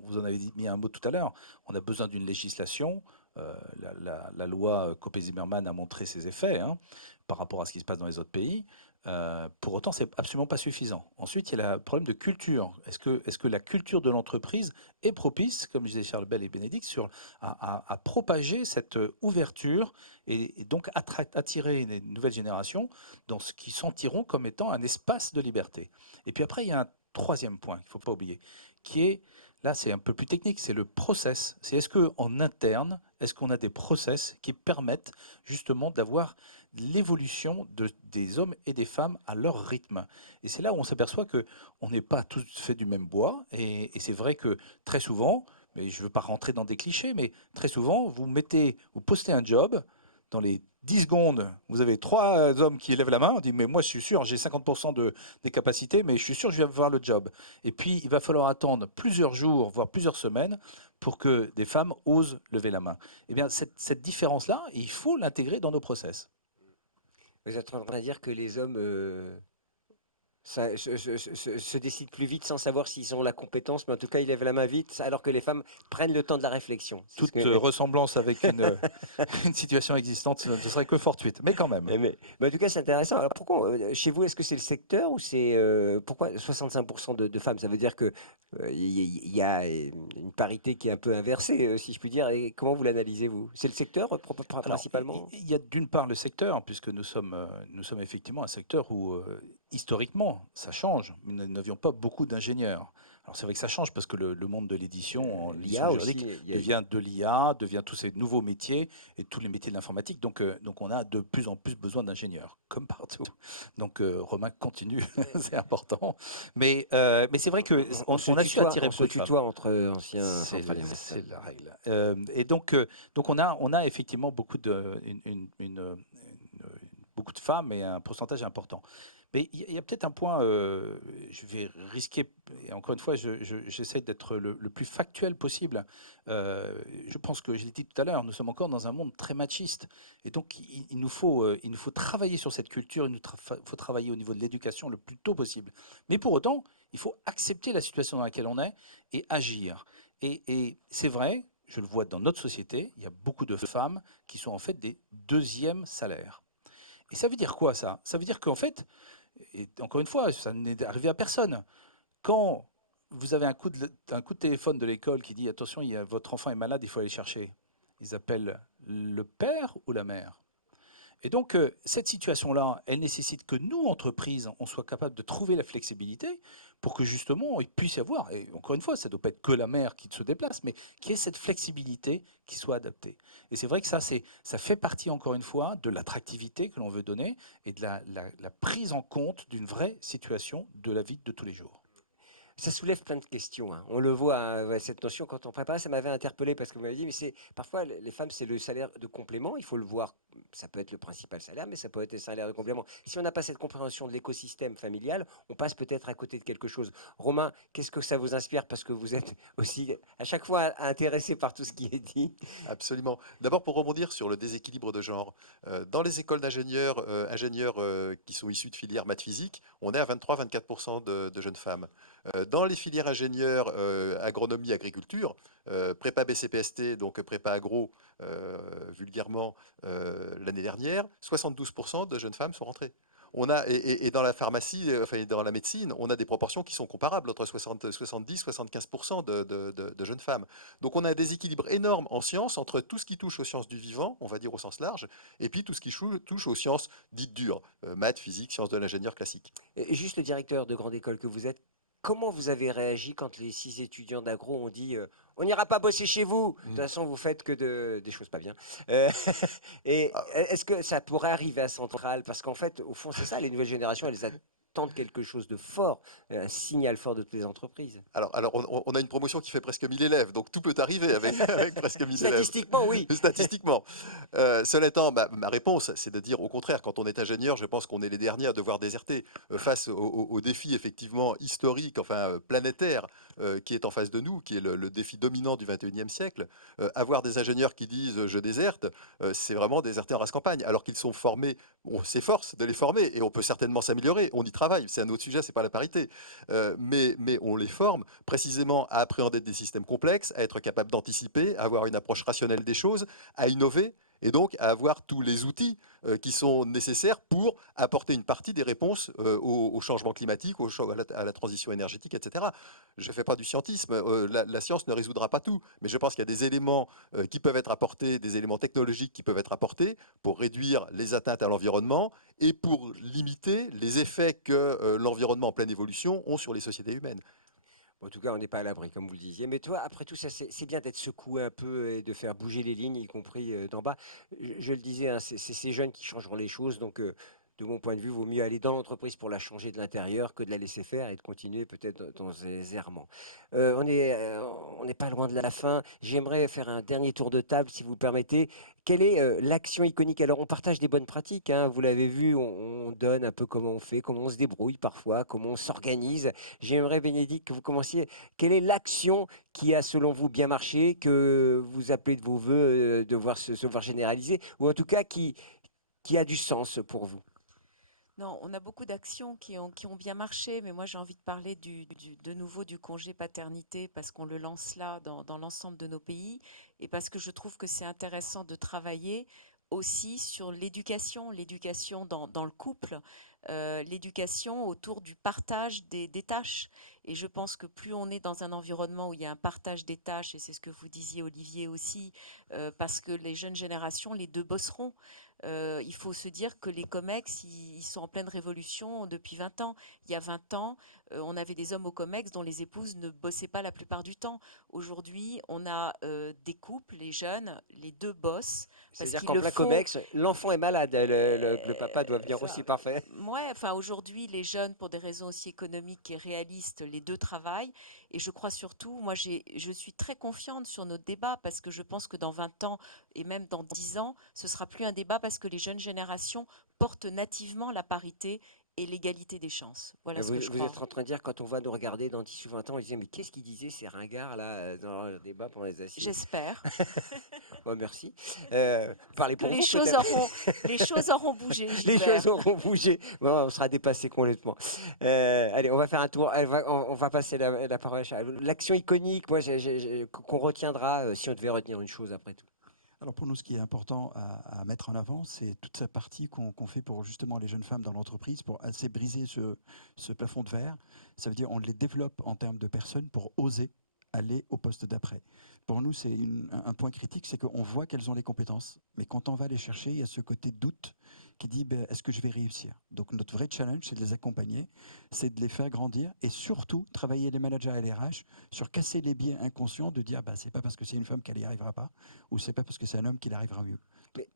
Vous en avez mis un mot tout à l'heure. On a besoin d'une législation. La loi Copé-Zimmermann a montré ses effets, hein, par rapport à ce qui se passe dans les autres pays. Pour autant, c'est absolument pas suffisant. Ensuite, il y a le problème de culture. Est-ce que la culture de l'entreprise est propice, comme disaient Charles Bell et Bénédicte, à propager cette ouverture et donc attirer une nouvelle génération dans ce qu'ils sentiront comme étant un espace de liberté. Et puis après, il y a un troisième point qu'il ne faut pas oublier, qui est, là c'est un peu plus technique, c'est le process. C'est est-ce qu'en interne, est-ce qu'on a des process qui permettent justement d'avoir l'évolution des hommes et des femmes à leur rythme. Et c'est là où on s'aperçoit qu'on n'est pas tous fait du même bois. Et c'est vrai que très souvent, mais je ne veux pas rentrer dans des clichés, mais très souvent, vous postez un job, dans les 10 secondes, vous avez 3 hommes qui lèvent la main, on dit mais moi je suis sûr, j'ai 50% des capacités, mais je suis sûr que je vais avoir le job. Et puis il va falloir attendre plusieurs jours, voire plusieurs semaines, pour que des femmes osent lever la main. Eh bien cette différence-là, il faut l'intégrer dans nos process. Vous êtes en train de dire que les hommes se décident plus vite sans savoir s'ils ont la compétence, mais en tout cas ils lèvent la main vite, alors que les femmes prennent le temps de la réflexion. Toute ressemblance avec une situation existante, ce ne serait que fortuite, mais quand même. Mais en tout cas, c'est intéressant. Alors pourquoi, chez vous, est-ce que c'est le secteur ou c'est pourquoi 65% de femmes? Ça veut dire que il y a une parité qui est un peu inversée, si je puis dire. Et comment vous l'analysez, vous? C'est le secteur principalement? Il y a d'une part le secteur, puisque nous sommes effectivement un secteur où historiquement ça change. Nous n'avions pas beaucoup d'ingénieurs. Alors c'est vrai que ça change parce que le monde de l'édition, l'édition juridique, devient de l'IA, devient tous ces nouveaux métiers et tous les métiers de l'informatique. Donc on a de plus en plus besoin d'ingénieurs, comme partout. Donc Romain continue, c'est important. Mais c'est vrai qu'on a su attirer beaucoup de femmes. Tutoie entre anciens. C'est la règle. Et donc on a effectivement beaucoup de femmes et un pourcentage important. Mais il y a peut-être un point, je vais risquer, et encore une fois, j'essaie d'être le plus factuel possible. Je pense que je l'ai dit tout à l'heure, nous sommes encore dans un monde très machiste. Et donc, il nous faut travailler sur cette culture, il nous faut travailler au niveau de l'éducation le plus tôt possible. Mais pour autant, il faut accepter la situation dans laquelle on est et agir. Et c'est vrai, je le vois dans notre société, il y a beaucoup de femmes qui sont en fait des deuxièmes salaires. Et ça veut dire quoi ça? Ça veut dire qu'en fait, et encore une fois, ça n'est arrivé à personne. Quand vous avez un coup de téléphone de l'école qui dit attention, votre enfant est malade, il faut aller le chercher. Ils appellent le père ou la mère. Et donc, cette situation-là, elle nécessite que nous, entreprises, on soit capable de trouver la flexibilité pour que justement, il puisse y avoir, et encore une fois, ça ne doit pas être que la mère qui se déplace, mais qu'il y ait cette flexibilité qui soit adaptée. Et c'est vrai que ça fait partie, encore une fois, de l'attractivité que l'on veut donner et de la prise en compte d'une vraie situation de la vie de tous les jours. Ça soulève plein de questions, hein. On le voit, hein, ouais, cette notion, quand on préparait, ça m'avait interpellé parce que vous m'avez dit, mais c'est parfois les femmes, c'est le salaire de complément. Il faut le voir, ça peut être le principal salaire, mais ça peut être le salaire de complément. Si on n'a pas cette compréhension de l'écosystème familial, on passe peut-être à côté de quelque chose. Romain, qu'est-ce que ça vous inspire? Parce que vous êtes aussi à chaque fois intéressé par tout ce qui est dit. Absolument. D'abord, pour rebondir sur le déséquilibre de genre, dans les écoles ingénieurs qui sont issus de filières maths physique, on est à 23-24% de jeunes femmes. Dans les filières ingénieurs agronomie, agriculture, prépa BCPST, donc prépa agro, vulgairement, l'année dernière, 72% de jeunes femmes sont rentrées. Et dans la pharmacie, enfin dans la médecine, on a des proportions qui sont comparables, entre 70-75% de jeunes femmes. Donc on a un déséquilibre énorme en sciences entre tout ce qui touche aux sciences du vivant, on va dire au sens large, et puis tout ce qui touche aux sciences dites dures, maths, physique, sciences de l'ingénieur classique. Et juste le directeur de grande école que vous êtes, comment vous avez réagi quand les 6 étudiants d'agro ont dit on n'ira pas bosser chez vous, de toute façon vous faites que des choses pas bien. Euh, et Ah, est-ce que ça pourrait arriver à Centrale? Parce qu'en fait, au fond, c'est ça, les nouvelles générations, elles attendent quelque chose de fort, un signal fort de toutes les entreprises. alors on a une promotion qui fait presque 1000 élèves, donc tout peut arriver avec, avec presque 1000 élèves. Statistiquement, oui. Statistiquement. Cela étant, ma réponse, c'est de dire au contraire, quand on est ingénieur, je pense qu'on est les derniers à devoir déserter face au défi effectivement historique, enfin planétaire, qui est en face de nous, qui est le défi dominant du 21e siècle. Avoir des ingénieurs qui disent je déserte, c'est vraiment déserter en race campagne, alors qu'ils sont formés, on s'efforce de les former et on peut certainement s'améliorer, on y travaille, c'est un autre sujet, c'est pas la parité. Mais on les forme précisément à appréhender des systèmes complexes, à être capable d'anticiper, à avoir une approche rationnelle des choses, à innover et donc à avoir tous les outils qui sont nécessaires pour apporter une partie des réponses au changement climatique, à la transition énergétique, etc. Je ne fais pas du scientisme, la science ne résoudra pas tout, mais je pense qu'il y a des éléments qui peuvent être apportés, des éléments technologiques qui peuvent être apportés pour réduire les atteintes à l'environnement et pour limiter les effets que l'environnement en pleine évolution ont sur les sociétés humaines. En tout cas, on n'est pas à l'abri, comme vous le disiez. Mais toi, après tout ça, c'est bien d'être secoué un peu et de faire bouger les lignes, y compris d'en bas. Je le disais, hein, c'est ces jeunes qui changeront les choses. Donc, de mon point de vue, il vaut mieux aller dans l'entreprise pour la changer de l'intérieur que de la laisser faire et de continuer peut-être dans ces errements. On n'est pas loin de la fin. J'aimerais faire un dernier tour de table, si vous le permettez. Quelle est l'action iconique? Alors, on partage des bonnes pratiques, hein, vous l'avez vu, on donne un peu comment on fait, comment on se débrouille parfois, comment on s'organise. J'aimerais, Bénédicte, que vous commenciez. Quelle est l'action qui a, selon vous, bien marché, que vous appelez de vos voeux de voir se voir généraliser, ou en tout cas qui a du sens pour vous? Non, on a beaucoup d'actions qui ont bien marché, mais moi j'ai envie de parler de nouveau du congé paternité parce qu'on le lance là dans l'ensemble de nos pays et parce que je trouve que c'est intéressant de travailler aussi sur l'éducation dans le couple, l'éducation autour du partage des tâches. Et je pense que plus on est dans un environnement où il y a un partage des tâches, et c'est ce que vous disiez Olivier aussi, parce que les jeunes générations, les deux bosseront. Il faut se dire que les COMEX, ils sont en pleine révolution depuis 20 ans. Il y a 20 ans, on avait des hommes au COMEX dont les épouses ne bossaient pas la plupart du temps. Aujourd'hui, on a des couples, les jeunes, les deux bossent parce C'est-à-dire qu'ils qu'en le plein font. comex, l'enfant est malade, le papa doit venir aussi, parfait. Ouais, enfin aujourd'hui, les jeunes, pour des raisons aussi économiques et réalistes, les deux travaillent. Et je crois surtout, moi, je suis très confiante sur notre débat parce que je pense que dans 20 ans et même dans 10 ans, ce sera plus un débat parce que les jeunes générations portent nativement la parité et l'égalité des chances. Voilà ce Vous, que je vous crois. êtes en train de dire, quand on va nous regarder dans 10 ou 20 ans, on se dit, mais qu'est-ce qu'ils disaient ces ringards là dans leur débat pendant les assises? J'espère Ouais, merci. Parlez que pour les vous choses peut-être. auront bougé, Les Gilbert. choses auront bougé. Bon, on sera dépassé complètement. Allez, on va faire un tour. On va passer la parole à l'action iconique, moi, qu'on retiendra si on devait retenir une chose après tout. Alors pour nous, ce qui est important à mettre en avant, c'est toute cette partie qu'on fait pour justement les jeunes femmes dans l'entreprise, pour assez briser ce plafond de verre. Ça veut dire on les développe en termes de personnes pour oser aller au poste d'après. Pour nous, c'est un point critique, c'est qu'on voit qu'elles ont les compétences, mais quand on va les chercher, il y a ce côté doute qui dit ben, est-ce que je vais réussir? Donc notre vrai challenge, c'est de les accompagner, c'est de les faire grandir et surtout travailler les managers et les RH sur casser les biais inconscients de dire bah, c'est pas parce que c'est une femme qu'elle n'y arrivera pas ou c'est pas parce que c'est un homme qu'il arrivera mieux. Mais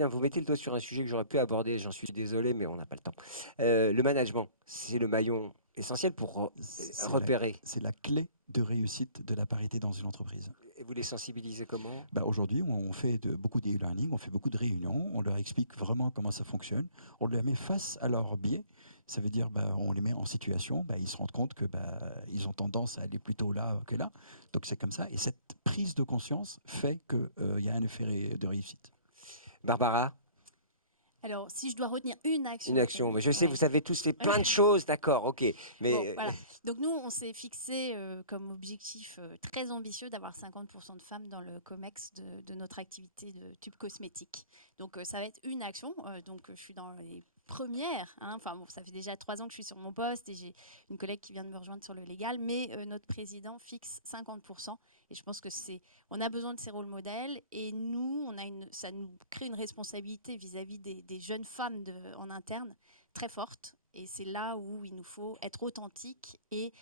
non, vous mettez le doigt sur un sujet que j'aurais pu aborder, j'en suis désolé, mais on n'a pas le temps. Le management, c'est le maillon essentiel pour C'est repérer. c'est la clé de réussite de la parité dans une entreprise. Et vous les sensibilisez comment? Bah, aujourd'hui, on fait beaucoup d'e-learning, on fait beaucoup de réunions, on leur explique vraiment comment ça fonctionne, on les met face à leurs biais, ça veut dire bah, on les met en situation, bah, ils se rendent compte que bah, ils ont tendance à aller plutôt là que là, donc c'est comme ça, et cette prise de conscience fait qu'il y a un effet de réussite. Barbara, Alors, si je dois retenir une action une action. Mais je sais, ouais. vous avez tous fait plein de choses, d'accord, ok. Mais Bon, voilà. Donc nous, on s'est fixé comme objectif très ambitieux d'avoir 50% de femmes dans le COMEX de notre activité de tube cosmétique. Donc ça va être une action. Donc je suis dans les premières. Hein. Enfin bon, ça fait déjà 3 ans que je suis sur mon poste et j'ai une collègue qui vient de me rejoindre sur le légal. Mais notre président fixe 50%. Et je pense que on a besoin de ces rôles modèles. Et nous, ça nous crée une responsabilité vis-à-vis des jeunes femmes en interne très forte. Et c'est là où il nous faut être authentique. Et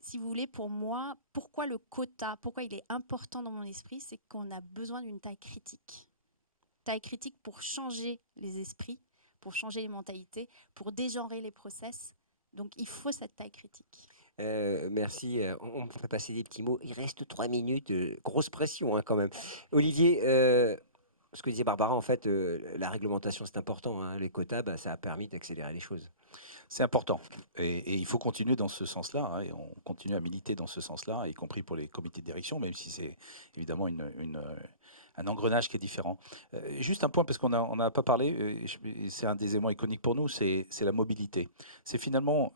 si vous voulez, pour moi, pourquoi le quota, pourquoi il est important dans mon esprit, c'est qu'on a besoin d'une taille critique. Taille critique pour changer les esprits, pour changer les mentalités, pour dégenrer les process. Donc il faut cette taille critique. merci, on me fait passer des petits mots. Il reste 3 minutes, grosse pression hein, quand même. Olivier, ce que disait Barbara, en fait, la réglementation c'est important. Hein. Les quotas, bah, ça a permis d'accélérer les choses. C'est important et il faut continuer dans ce sens-là, hein, et on continue à militer dans ce sens-là, y compris pour les comités de direction, même si c'est évidemment un engrenage qui est différent. Juste un point, parce qu'on n'a pas parlé, et c'est un des éléments iconiques pour nous, c'est la mobilité. C'est finalement,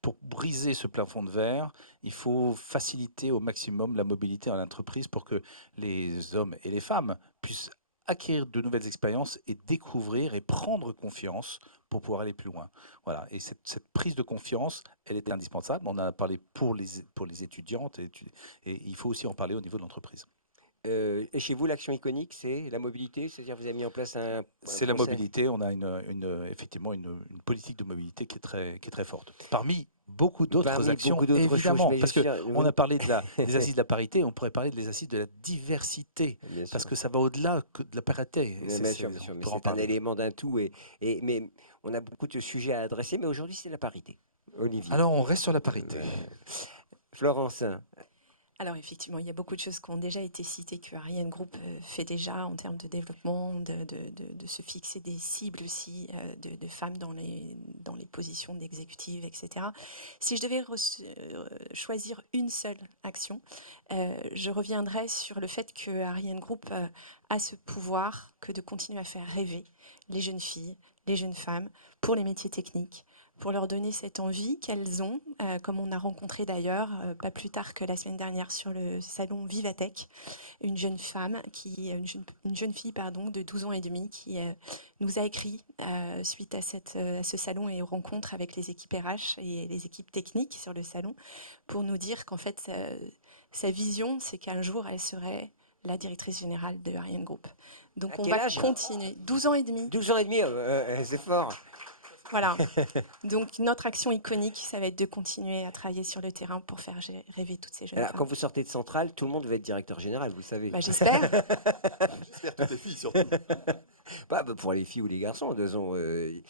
pour briser ce plafond de verre, il faut faciliter au maximum la mobilité dans l'entreprise pour que les hommes et les femmes puissent acquérir de nouvelles expériences et découvrir et prendre confiance pour pouvoir aller plus loin. Voilà. Et cette prise de confiance, elle était indispensable. On en a parlé pour les étudiantes et il faut aussi en parler au niveau de l'entreprise. Et chez vous, l'action iconique, c'est la mobilité, c'est-à-dire vous avez mis en place un C'est la process. mobilité. On a effectivement une politique de mobilité qui est très forte. Parmi beaucoup d'autres Parmi actions, beaucoup d'autres choses, évidemment, mais parce je veux qu'on dire, a parlé des assises de la parité, on pourrait parler des assises de la diversité, bien parce sûr. que ça va au-delà que de la parité. Bien sûr, bien sûr, mais c'est un élément d'un tout. Mais on a beaucoup de sujets à adresser, mais aujourd'hui, c'est la parité. Olivier. Alors, on reste sur la parité. Florence, Alors effectivement, il y a beaucoup de choses qui ont déjà été citées que Ariane Group fait déjà en termes de développement, de se fixer des cibles aussi de femmes dans les positions d'exécutive, etc. Si je devais choisir une seule action, je reviendrais sur le fait que Ariane Group a ce pouvoir que de continuer à faire rêver les jeunes filles, les jeunes femmes pour les métiers techniques, pour leur donner cette envie qu'elles ont, comme on a rencontré d'ailleurs, pas plus tard que la semaine dernière sur le salon Vivatech, une jeune femme, une jeune fille pardon, de 12 ans et demi qui nous a écrit suite à ce salon et aux rencontres avec les équipes RH et les équipes techniques sur le salon, pour nous dire qu'en fait, sa vision, c'est qu'un jour, elle serait la directrice générale de Ariane Group. Donc À on quel va âge continuer. 12 ans et demi. 12 ans et demi, c'est fort. Voilà. Donc notre action iconique, ça va être de continuer à travailler sur le terrain pour faire rêver toutes ces jeunes Alors, femmes. quand vous sortez de Centrale, tout le monde va être directeur général, vous le savez. Bah, j'espère. J'espère toutes les filles surtout. Bah, pour les filles ou les garçons, disons, il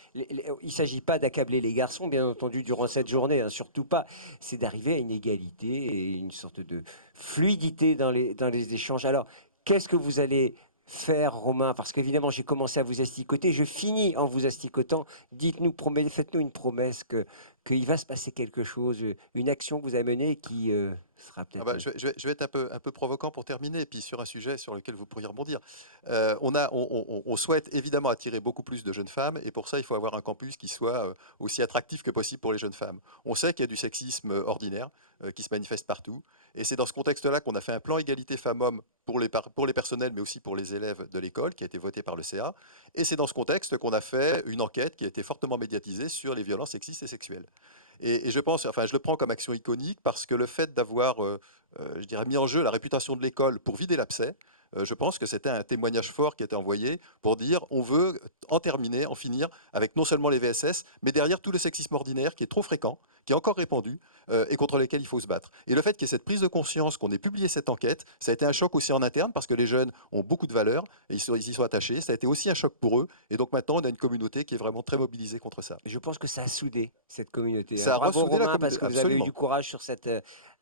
ne s'agit pas d'accabler les garçons, bien entendu, durant cette journée, hein, surtout pas. C'est d'arriver à une égalité et une sorte de fluidité dans les échanges. Alors, qu'est-ce que vous allez faire, Romain? Parce qu'évidemment, j'ai commencé à vous asticoter, je finis en vous asticotant. Dites-nous, faites-nous une promesse qu'il va se passer quelque chose, une action que vous avez menée qui sera Ah peut-être... bah, je vais être un peu provoquant pour terminer, et puis sur un sujet sur lequel vous pourriez rebondir. On souhaite évidemment attirer beaucoup plus de jeunes femmes, et pour ça, il faut avoir un campus qui soit aussi attractif que possible pour les jeunes femmes. On sait qu'il y a du sexisme ordinaire qui se manifeste partout, et c'est dans ce contexte-là qu'on a fait un plan égalité femmes-hommes pour les personnels, mais aussi pour les élèves de l'école, qui a été voté par le CA, et c'est dans ce contexte qu'on a fait une enquête qui a été fortement médiatisée sur les violences sexistes et sexuelles. Et je pense, enfin, je le prends comme action iconique parce que le fait d'avoir, je dirais, mis en jeu la réputation de l'école pour vider l'abcès, je pense que c'était un témoignage fort qui était envoyé pour dire on veut en finir avec non seulement les VSS, mais derrière tout le sexisme ordinaire qui est trop fréquent, qui est encore répandu et contre lesquels il faut se battre. Et le fait qu'il y ait cette prise de conscience, qu'on ait publié cette enquête, ça a été un choc aussi en interne parce que les jeunes ont beaucoup de valeurs et ils y sont attachés. Ça a été aussi un choc pour eux. Et donc maintenant, on a une communauté qui est vraiment très mobilisée contre ça. Je pense que ça a soudé cette communauté. Ça a Bravo ressoudé la Romain, parce communauté, que vous avez eu absolument. du courage sur cette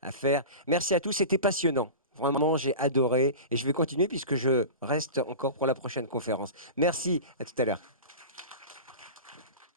affaire. Merci à tous, c'était passionnant. Vraiment, j'ai adoré et je vais continuer puisque je reste encore pour la prochaine conférence. Merci, à tout à l'heure.